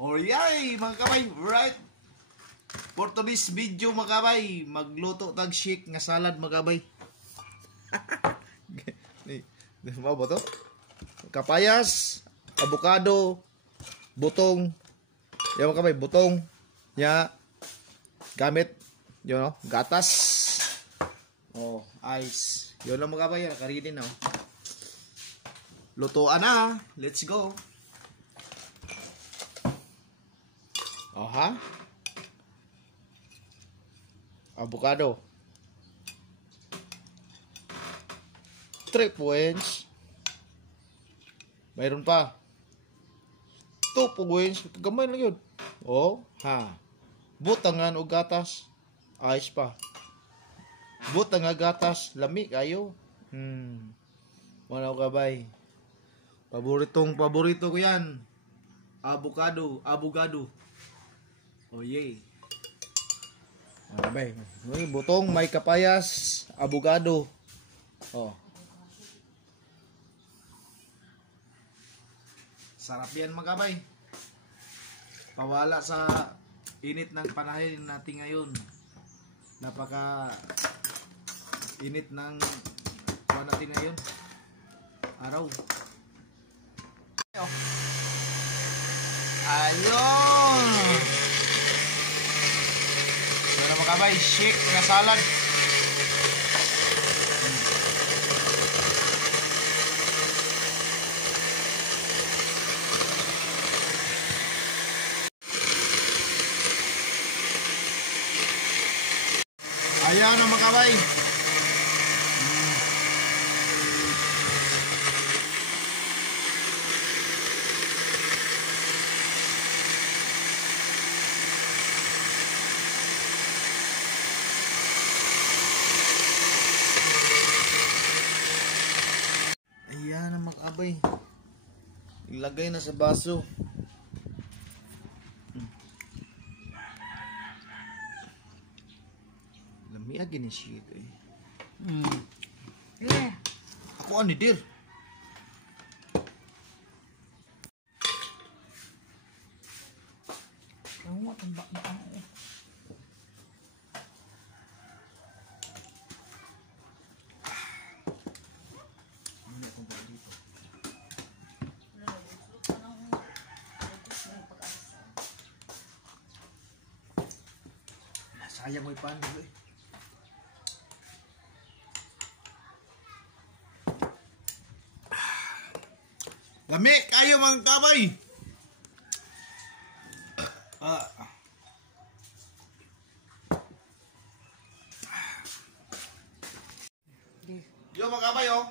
Oyay mga kabay, right? For today's video mga kabay, magluto tag shake nga salad mga kabay. Diba ba to? Kapayas, avocado, butong. Yan mga kabay, butong. Ya, gamit, yun no, gatas. Oh, ice. Yun lang mga kabay, karinin na. Lutuan na, let's go. Oh ha? Avocado. 3 points. Mayroon pa. 2 points. Gamay lang yun. Oh ha. Butangan o gatas. Ayos pa. Butang nga gatas. Lami kayo. Wala ko kabay. Paborito ko yan. Avocado. Oh yay. Abay, butong, may kapayas, avocado. Oh. Sarap yan mga kabay. Pawala sa init ng panahon natin ngayon. Napaka init ng panahon natin ngayon. Araw. Ayun. So na mga kabay, shake na salad. Ayan na mga kabay. Ayan ang makabay. Ilagay na sa baso. Lami agin ni shit eh. Ako ani dir. Kamu tembak bakal. Sayang mo ipan dulu eh. Lami kayo mga kabay. Yo mga kabay oh.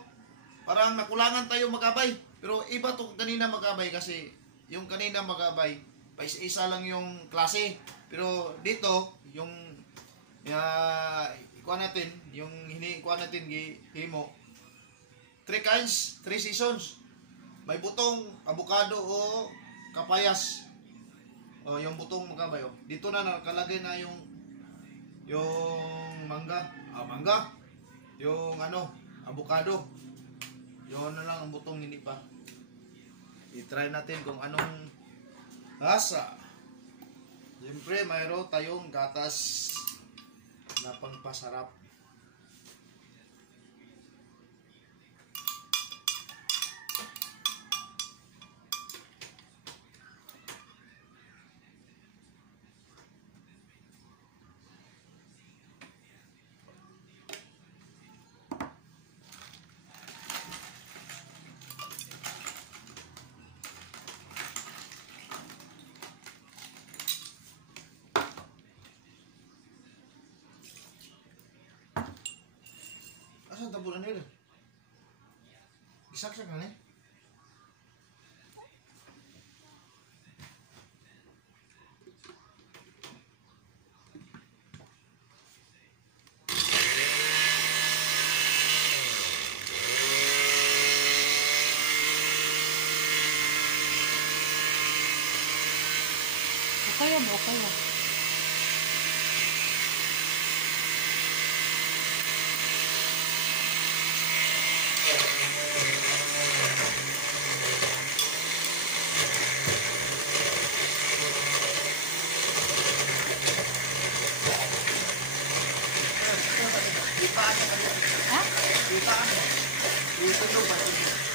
Parang nakulangan tayo mga kabay. Pero iba to kanina mga kabay kasi yung kanina mga kabay, paisa-isa lang yung klase. Pero dito yung ikuha natin, yung ikuha natin himo 3 kinds, 3 seasons. May butong, avocado o kapayas. O yung butong mga kabay. Dito na nakalagay na yung mangga. Mangga. Yung avocado. Yun na lang ang butong, hindi pa. I-try natin kung anong lasa. Siyempre, mayroon tayong gatas na pangpasarap. Asan tabunan nila? Isaksak na eh. Okay ya. Ha? Kita ano? Ito ba?